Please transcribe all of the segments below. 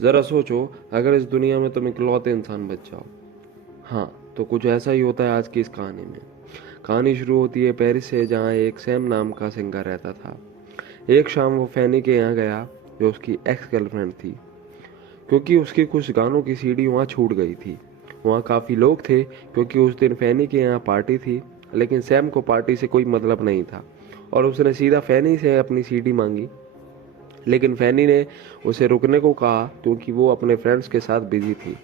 ज़रा सोचो, अगर इस दुनिया में तुम इकलौते इंसान बच जाओ। हाँ, तो कुछ ऐसा ही होता है आज की इस कहानी में। कहानी शुरू होती है पेरिस से, जहाँ एक सैम नाम का सिंगर रहता था। एक शाम वो फैनी के यहाँ गया, जो उसकी एक्स गर्लफ्रेंड थी, क्योंकि उसकी कुछ गानों की सीडी वहाँ छूट गई थी। वहाँ काफ़ी लोग थे, क्योंकि उस दिन फैनी के यहाँ पार्टी थी। लेकिन सैम को पार्टी से कोई मतलब नहीं था, और उसने सीधा फैनी से अपनी सीडी मांगी। लेकिन फैनी ने उसे रुकने को कहा, क्योंकि वो अपने फ्रेंड्स के साथ बिजी थी।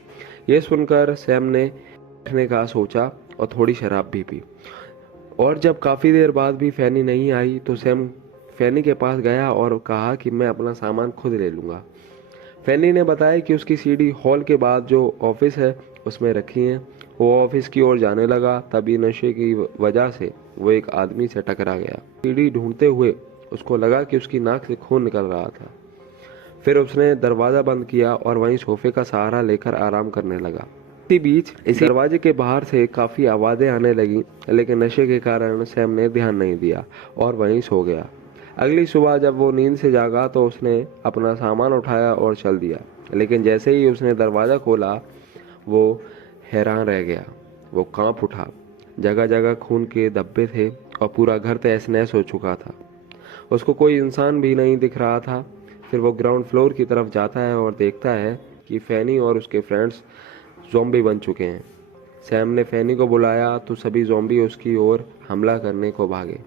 ये सुनकर सैम ने बैठने का सोचा और थोड़ी शराब भी पी। और जब काफ़ी देर बाद भी फैनी नहीं आई, तो सैम फैनी के पास गया और कहा कि मैं अपना सामान खुद ले लूँगा। फैनी ने बताया कि उसकी सीडी हॉल के बाद जो ऑफिस है उसमें रखी है। वो ऑफिस की ओर जाने लगा, तभी नशे की वजह से वो एक आदमी से टकरा गया। सीडी ढूंढते हुए उसको लगा कि उसकी नाक से खून निकल रहा था। फिर उसने दरवाज़ा बंद किया और वहीं सोफे का सहारा लेकर आराम करने लगा। इसी दरवाजे के बाहर से काफ़ी आवाज़ें आने लगीं, लेकिन नशे के कारण सैम ने ध्यान नहीं दिया और वहीं सो गया। अगली सुबह जब वो नींद से जागा, तो उसने अपना सामान उठाया और चल दिया। लेकिन जैसे ही उसने दरवाज़ा खोला, वो हैरान रह गया। वो कांप उठा। जगह जगह खून के धब्बे थे और पूरा घर तहस नहस हो चुका था। उसको कोई इंसान भी नहीं दिख रहा था। फिर वो ग्राउंड फ्लोर की तरफ जाता है और देखता है कि फैनी और उसके फ्रेंड्स ज़ॉम्बी बन चुके हैं। सैम ने फैनी को बुलाया, तो सभी ज़ॉम्बी उसकी ओर हमला करने को भागे।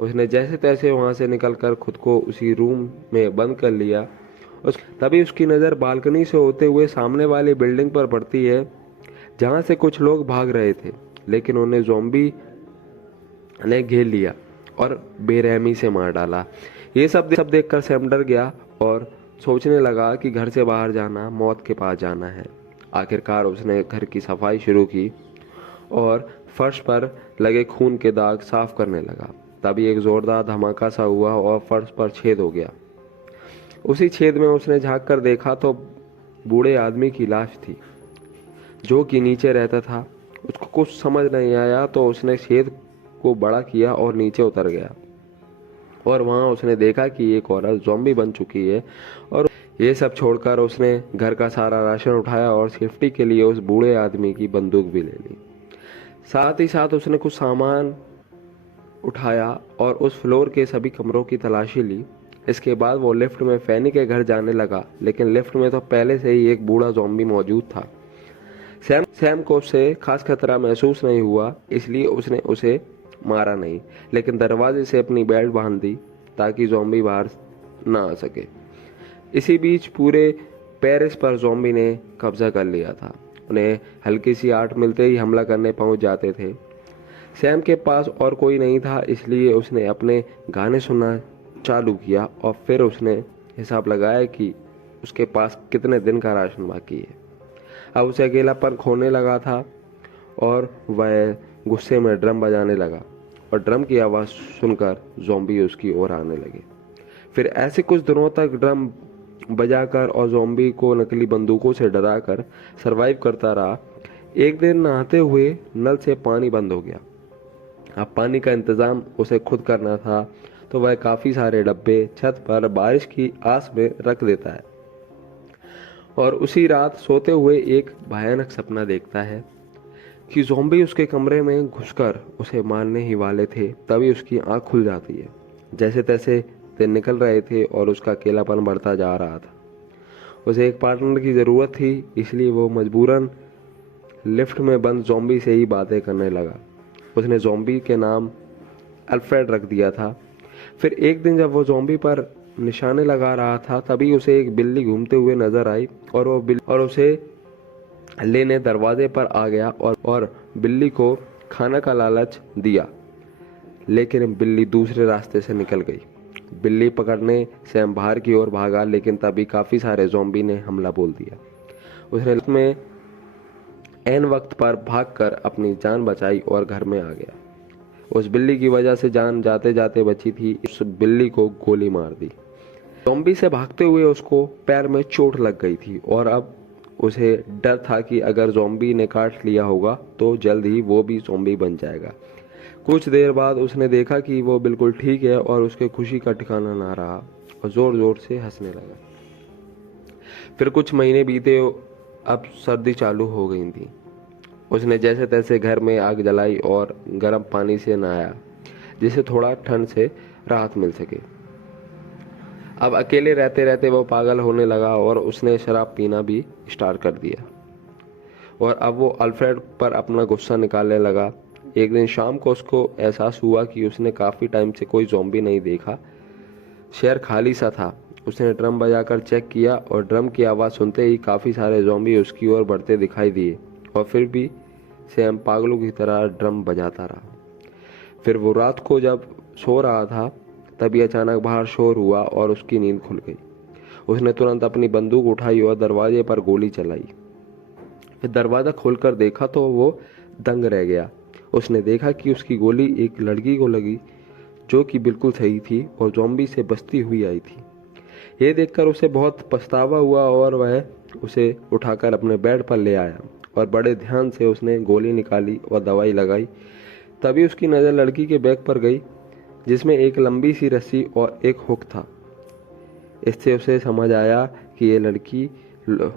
उसने जैसे तैसे वहां से निकलकर खुद को उसी रूम में बंद कर लिया। तभी उसकी नज़र बालकनी से होते हुए सामने वाली बिल्डिंग पर पड़ती है, जहां से कुछ लोग भाग रहे थे, लेकिन उन्हें ज़ॉम्बी ने घेर लिया और बेरहमी से मार डाला। ये सब देखकर सैम डर गया और सोचने लगा कि घर से बाहर जाना मौत के पास जाना है। आखिरकार उसने घर की सफाई शुरू की और फर्श पर लगे खून के दाग साफ करने लगा। तभी एक जोरदार धमाका सा हुआ और फर्श पर छेद हो गया। उसी छेद में उसने झांक कर देखा तो बूढ़े आदमी की लाश थी, जो कि नीचे रहता था। उसको कुछ समझ नहीं आया, तो उसने छेद को बड़ा किया और नीचे उतर गया। और वहां उसने देखा कि एक औरत ज़ॉम्बी बन चुकी है। और ये सब छोड़कर उसने घर का सारा राशन उठाया और सेफ्टी के लिए उस बूढ़े आदमी की बंदूक भी ले ली। साथ ही साथ उसने कुछ सामान उठाया और उस फ्लोर के सभी कमरों की तलाशी ली। इसके बाद वो लिफ्ट में फैनी के घर जाने लगा, लेकिन लिफ्ट में तो पहले से ही एक बूढ़ा ज़ॉम्बी मौजूद था। सैम को उससे खास खतरा महसूस नहीं हुआ, इसलिए उसने उसे मारा नहीं, लेकिन दरवाजे से अपनी बेल्ट बांध दी ताकि ज़ॉम्बी बाहर ना आ सके। इसी बीच पूरे पेरिस पर ज़ॉम्बी ने कब्जा कर लिया था। उन्हें हल्की सी आट मिलते ही हमला करने पहुंच जाते थे। सैम के पास और कोई नहीं था, इसलिए उसने अपने गाने सुनना चालू किया और फिर उसने हिसाब लगाया कि उसके पास कितने दिन का राशन बाकी है। अब उसे अकेलापन खोने लगा था और वह गुस्से में ड्रम बजाने लगा, और ड्रम की आवाज़ सुनकर ज़ॉम्बी उसकी ओर आने लगे। फिर ऐसे कुछ दिनों तक ड्रम बजाकर और ज़ॉम्बी को नकली बंदूकों से डराकर सरवाइव करता रहा। एक दिन नहाते हुए नल से पानी बंद हो गया। अब पानी का इंतज़ाम उसे खुद करना था, तो वह काफ़ी सारे डब्बे छत पर बारिश की आस में रख देता है। और उसी रात सोते हुए एक भयानक सपना देखता है कि ज़ॉम्बी उसके कमरे में घुसकर उसे मारने ही वाले थे। तभी उसकी आंख खुल जाती है। जैसे तैसे दिन निकल रहे थे और उसका अकेलापन बढ़ता जा रहा था। उसे एक पार्टनर की ज़रूरत थी, इसलिए वो मजबूरन लिफ्ट में बंद ज़ॉम्बी से ही बातें करने लगा। उसने ज़ॉम्बी के नाम अल्फ्रेड रख दिया था। फिर एक दिन जब वो ज़ॉम्बी पर निशाने लगा रहा था, तभी उसे एक बिल्ली घूमते हुए नजर आई और उसे लेने दरवाजे पर आ गया और बिल्ली को खाना का लालच दिया। लेकिन बिल्ली दूसरे रास्ते से निकल गई। बिल्ली पकड़ने सैम बाहर की ओर भागा, लेकिन तभी काफ़ी सारे ज़ॉम्बी ने हमला बोल दिया। उसने में ऐन वक्त पर भागकर अपनी जान बचाई और घर में आ गया। उस बिल्ली की वजह से जान जाते जाते बची थी। उस बिल्ली को गोली मार दी। ज़ॉम्बी से भागते हुए उसको पैर में चोट लग गई थी और अब उसे डर था कि अगर ज़ॉम्बी ने काट लिया होगा तो जल्द ही वो भी ज़ॉम्बी बन जाएगा। कुछ देर बाद उसने देखा कि वो बिल्कुल ठीक है और उसके खुशी का ठिकाना ना रहा और ज़ोर ज़ोर से हंसने लगा। फिर कुछ महीने बीते, अब सर्दी चालू हो गई थी। उसने जैसे तैसे घर में आग जलाई और गर्म पानी से नहाया, जिससे थोड़ा ठंड से राहत मिल सके। अब अकेले रहते रहते वो पागल होने लगा और उसने शराब पीना भी स्टार्ट कर दिया। और अब वो अल्फ्रेड पर अपना गुस्सा निकालने लगा। एक दिन शाम को उसको एहसास हुआ कि उसने काफ़ी टाइम से कोई ज़ॉम्बी नहीं देखा। शहर खाली सा था। उसने ड्रम बजाकर चेक किया और ड्रम की आवाज़ सुनते ही काफ़ी सारे ज़ॉम्बी उसकी ओर बढ़ते दिखाई दिए। और फिर भी सैम पागलों की तरह ड्रम बजाता रहा। फिर वो रात को जब सो रहा था, तभी अचानक बाहर शोर हुआ और उसकी नींद खुल गई। उसने तुरंत अपनी बंदूक उठाई और दरवाजे पर गोली चलाई। फिर दरवाज़ा खोलकर देखा तो वो दंग रह गया। उसने देखा कि उसकी गोली एक लड़की को लगी, जो कि बिल्कुल सही थी और ज़ॉम्बी से बचती हुई आई थी। ये देखकर उसे बहुत पछतावा हुआ और वह उसे उठाकर अपने बेड पर ले आया और बड़े ध्यान से उसने गोली निकाली और दवाई लगाई। तभी उसकी नज़र लड़की के बैग पर गई, जिसमें एक लंबी सी रस्सी और एक हुक था। इससे उसे समझ आया कि ये लड़की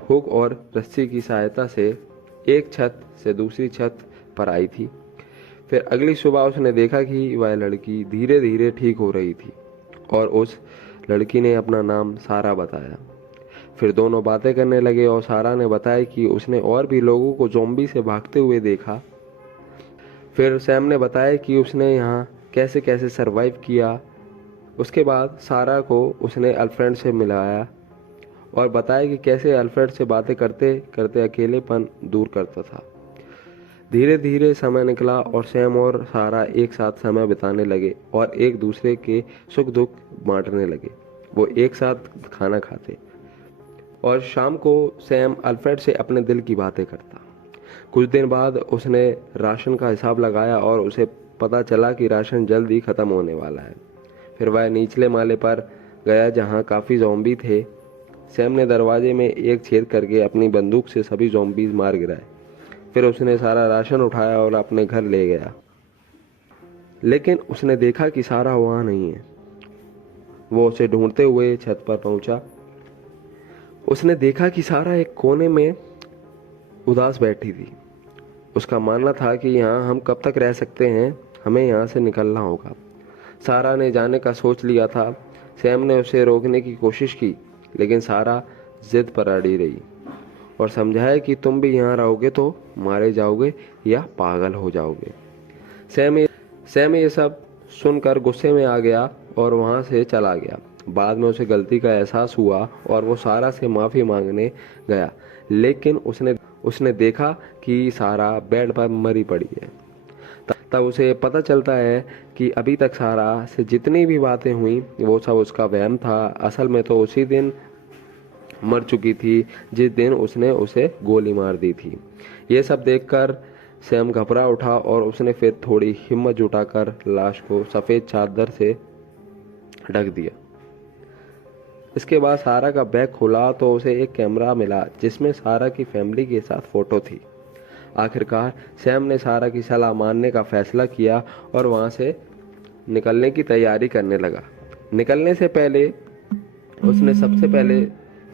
हुक और रस्सी की सहायता से एक छत से दूसरी छत पर आई थी। फिर अगली सुबह उसने देखा कि वह लड़की धीरे धीरे ठीक हो रही थी और उस लड़की ने अपना नाम सारा बताया। फिर दोनों बातें करने लगे और सारा ने बताया कि उसने और भी लोगों को ज़ॉम्बी से भागते हुए देखा। फिर सैम ने बताया कि उसने यहाँ कैसे कैसे सरवाइव किया। उसके बाद सारा को उसने अल्फ्रेड से मिलाया और बताया कि कैसे अल्फ्रेड से बातें करते करते अकेलेपन दूर करता था। धीरे धीरे समय निकला और सैम और सारा एक साथ समय बिताने लगे और एक दूसरे के सुख दुख बांटने लगे। वो एक साथ खाना खाते और शाम को सैम अल्फ्रेड से अपने दिल की बातें करता। कुछ दिन बाद उसने राशन का हिसाब लगाया और उसे पता चला कि राशन जल्द ही ख़त्म होने वाला है। फिर वह निचले माले पर गया जहाँ काफ़ी ज़ॉम्बी थे। सैम ने दरवाजे में एक छेद करके अपनी बंदूक से सभी ज़ॉम्बीज मार गिराए। फिर उसने सारा राशन उठाया और अपने घर ले गया। लेकिन उसने देखा कि सारा वहाँ नहीं है। वो उसे ढूंढते हुए छत पर पहुंचा। उसने देखा कि सारा एक कोने में उदास बैठी थी। उसका मानना था कि यहाँ हम कब तक रह सकते हैं, हमें यहाँ से निकलना होगा। सारा ने जाने का सोच लिया था। सैम ने उसे रोकने की कोशिश की, लेकिन सारा जिद पर अड़ी रही और समझाया कि तुम भी यहाँ रहोगे तो मारे जाओगे या पागल हो जाओगे। सैम ये सब सुनकर गुस्से में आ गया और वहाँ से चला गया। बाद में उसे गलती का एहसास हुआ और वो सारा से माफ़ी मांगने गया, लेकिन उसने देखा कि सारा बेड पर मरी पड़ी है। तब उसे पता चलता है कि अभी तक सारा से जितनी भी बातें हुई वो सब उसका वहम था। असल में तो उसी दिन मर चुकी थी जिस दिन उसने उसे गोली मार दी थी। ये सब देखकर सैम घबरा उठा और उसने फिर थोड़ी हिम्मत जुटाकर लाश को सफ़ेद चादर से ढक दिया। इसके बाद सारा का बैग खुला तो उसे एक कैमरा मिला जिसमें सारा की फैमिली के साथ फ़ोटो थी। आखिरकार सैम ने सारा की सलाह मानने का फैसला किया और वहाँ से निकलने की तैयारी करने लगा। निकलने से पहले उसने सबसे पहले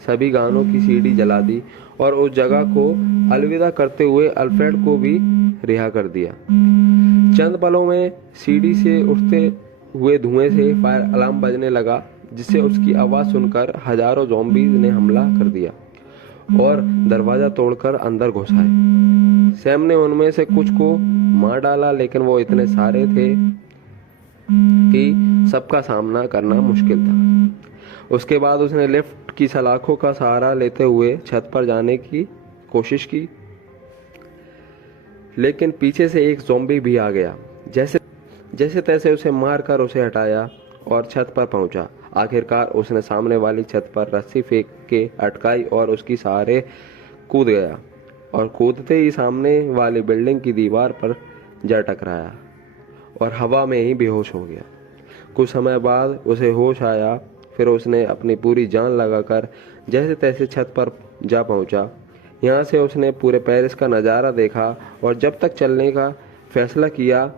सभी गानों की सीडी जला दी और उस जगह को अलविदा करते हुए अल्फ्रेड को भी रिहा कर दिया। चंद पलों में सीडी से उठते हुए धुएं से फायर अलार्म बजने लगा, जिससे उसकी आवाज़ सुनकर हजारों ज़ॉम्बीज़ ने हमला कर दिया और दरवाज़ा तोड़कर अंदर घुस आए। सैम ने उनमें से कुछ को मार डाला, लेकिन वो इतने सारे थे कि सबका सामना करना मुश्किल था। उसके बाद उसने लिफ्ट की सलाखों का सहारा लेते हुए छत पर जाने की कोशिश की, लेकिन पीछे से एक ज़ॉम्बी भी आ गया। जैसे तैसे उसे मारकर उसे हटाया और छत पर पहुंचा। आखिरकार उसने सामने वाली छत पर रस्सी फेंक के अटकाई और उसकी सहारे कूद गया और कूदते ही सामने वाली बिल्डिंग की दीवार पर जा टकराया और हवा में ही बेहोश हो गया। कुछ समय बाद उसे होश आया। फिर उसने अपनी पूरी जान लगाकर जैसे तैसे छत पर जा पहुंचा। यहाँ से उसने पूरे पेरिस का नज़ारा देखा और जब तक चलने का फैसला किया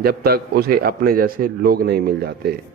जब तक उसे अपने जैसे लोग नहीं मिल जाते।